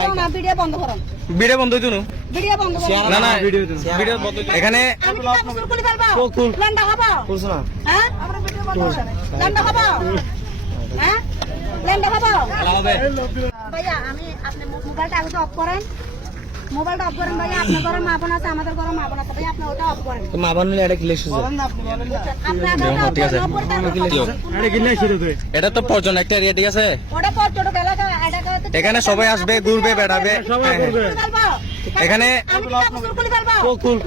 Video বন্ধ করুন। Video বন্ধ হইতো না ভিডিও বন্ধ করুন। না না ভিডিও বন্ধ হইতো এখানে আমি কি কাপড় খুলে ফেলবো? লন্ডা হবো? করছ না হ্যাঁ? আমরা ভিডিও বন্ধ করুন। লন্ডা হবো? হ্যাঁ? লন্ডা হবো? ভাইয়া আমি আপনি মোবাইলটা আগে অফ করেন। মোবাইলটা অফ করেন ভাইয়া, আপনার ঘরে মা বোন আছে, আমাদের ঘরে মা বোন আছে, ভাইয়া আপনি ওটা অফ করেন। তো মা বানলে এটা ক্লিয়ার হইছে এটা তো পর্যটন একটা এরিয়া ঠিক আছে ওটা পর্যটক এলাকা, এলাকা এখানে সবাই আসবে ঘুরবে বেড়াবে এখানে আমি কি কাপড় খুলে ফেলবো?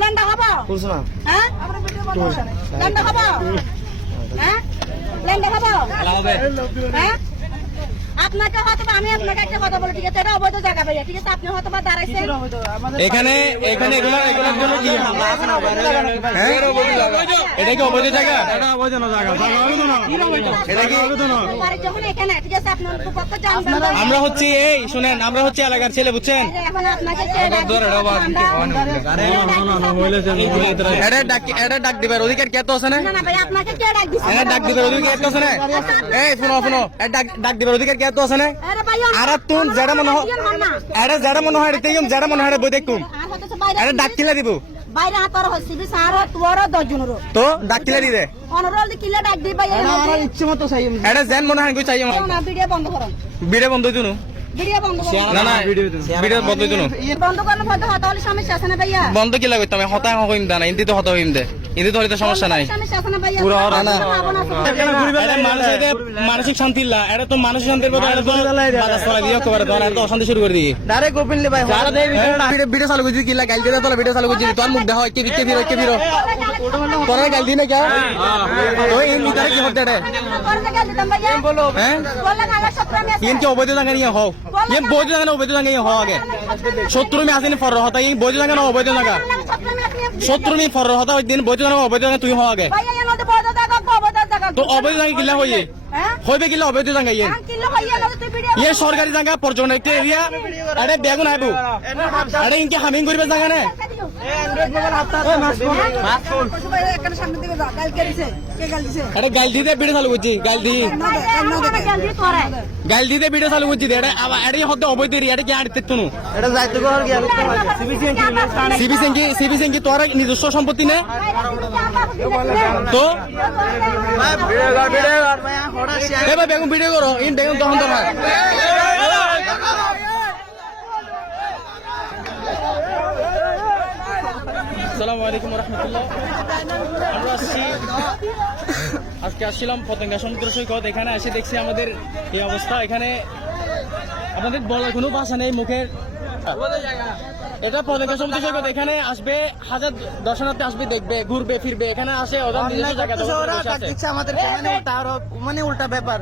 লন্ডা হবো? করছ না হ্যাঁ? আমরা ভিডিও বন্ধ করুন। লন্ডা হবো? হ্যাঁ? লন্ডা হবো? হ্যাঁ? আপনাকে হয়তো আমি আপনাকে একটা কথা বলে, ঠিক আছে, এটা অবৈধ জায়গা ভাইয়া, ঠিক আছে, আপনি হয়তো বা দাঁড়াইছেন এখানে এখানে এগুলোর জন্য কি হ্যাঁ? এটা কি অবৈধ জায়গা এটা কি বাড়ি যখন এখানে, ঠিক আছে, আপনার পক্ষে জানবেন। আমরা হচ্ছে এই শুনেন আমরা হচ্ছে এলাকার ছেলে বুঝছেন এখন আপনাকে কে ডাকবে? এটা ডাক দিবার অধিকার কে তো আছে না না না ভাই, আপনাকে কে ডাক দিছে? এটা ডাক দিবার অধিকার কে তো আছে না এই শুনো শুনো ডাক দিবার অধিকার কে তো আছে না আরে ভাই আর তুন যেটা মনে হয় এটা যেটা মনে হয় দেখুন যেটা মনে হয় বই দেখুন আর হতেছে বাইরে এটা ডাক কিলা দিব বাইরে হাতার হইছে বি সার তোর 10 জনেরও তো ডাক কিলা দিবে অনরোল দি কিলা ডাক দি ভাই ইচ্ছে মতো চাই এটা যেন মনে হয় কই চাই না ভিডিও বন্ধ করুন। ভিডিও বন্ধ হইতো না ভিডিও বন্ধ করুন। না না ভিডিও বন্ধ হইতো না বন্ধ করলে হয়তো হলে সমস্যা আছে না ভাইয়া? বন্ধ কি লাগবে তুমি হতা হইম দা না ইন্দি তো হতা হইম দে ইন্দি তো হলে তো সমস্যা নাই সমস্যা আছে না ভাইয়া? পুরো আর না। না মানসিক শান্তি লা এটা তো মানসিক শান্তির কথা এটা তো বাধা চলা দিয়ে করে দাও এটা তো অশান্তি শুরু করে দিয়ে ডাইরেক্ট ওপেনলি ভাই ভিডিও চালু করছি কি গাইল দিয়ে তোলা ভিডিও চালু করছি তোর মুখ দেখা হয় কে ফিরো তোরা গাইল দি না কে তো এই ভিতরে কি হতে রে হ্যাঁ ইন কি অবৈধ জায়গা নিয়ে হও ইন বৈধ জায়গা না অবৈধ জায়গা নিয়ে হও আগে শত্রু মি আসেনি ফর হতা ইন বৈধ জায়গা না অবৈধ জায়গা শত্রু মি ফর হতা ওই দিন বৈধ জায়গা অবৈধ জায়গা তুই হও আগে তো অবৈধ জায়গা কিলা হইয়ে হইবে কিলা অবৈধ জায়গা ইয়ে ইয়ে সরকারি জায়গা পর্যটন একটা এরিয়া আরে বেগুন আইবো আরে ইনকে হামিং করিবে জায়গা না আরে গাইল দিতে ভিডিও চালু করছি গাইল দিতে ভিডিও চালু করছি এটা এটা হতে অবৈধ এরিয়া এটা কি আড়তে তুনু এটা যাইতে কর কি সিবি সেঙ্কি তোর নিজস্ব সম্পত্তি না তো এবার বেগুন ভিডিও করো ইন বেগুন তখন তো হয় আসসালামু আলাইকুম রহমতুল্লাহ আমরা আজকে আসছিলাম পতেঙ্গা সমুদ্র সৈকত এখানে এসে দেখছি আমাদের এই অবস্থা এখানে আপনাদের বলার কোনো ভাষা নেই মুখের এটা পতেঙ্গা সমুদ্র সৈকত এখানে আসবে হাজার দর্শনার্থী আসবে দেখবে ঘুরবে ফিরবে এখানে আসে ওদের নিজস্ব জায়গা দিচ্ছে আমাদেরকে মানে উল্টা ব্যাপার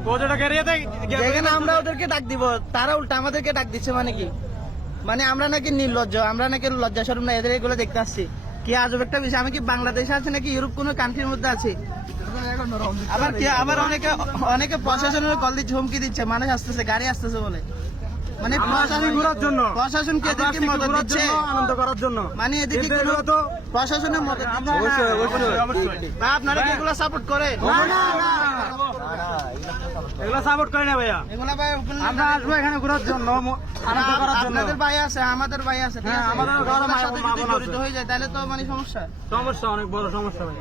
যেখানে আমরা ওদেরকে ডাক দিব তারা উল্টা আমাদেরকে ডাক দিচ্ছে মানে কি মানে আমরা নাকি নির্লজ্জ আমরা নাকি লজ্জা শরম না এদের এগুলো দেখতে আসছি কি আজব একটা বিষয় আমি কি বাংলাদেশে আছি নাকি ইউরোপ কোন কান্ট্রির মধ্যে আছি আবার অনেকে প্রশাসনের কল দিচ্ছে হুমকি দিচ্ছে মানুষ আসতেছে গাড়ি আসতেছে বলে মানে প্রশাসনকে এদেরকে মদত দিচ্ছে আনন্দ করার জন্য মানে এদেরকে প্রশাসনের মদত বা আপনারা কি এগুলো সাপোর্ট করে এগুলো সাপোর্ট করে না ভাইয়া এগুলো ভাই আমরা আসবো এখানে ঘোরার জন্য আনন্দ করার জন্য আপনাদের ভাই আছে আমাদের ভাই আছে হ্যাঁ, আমাদের ঘরে সাথে যদি জড়িত হয়ে যায় তাহলে তো মানে সমস্যা অনেক বড় সমস্যা ভাই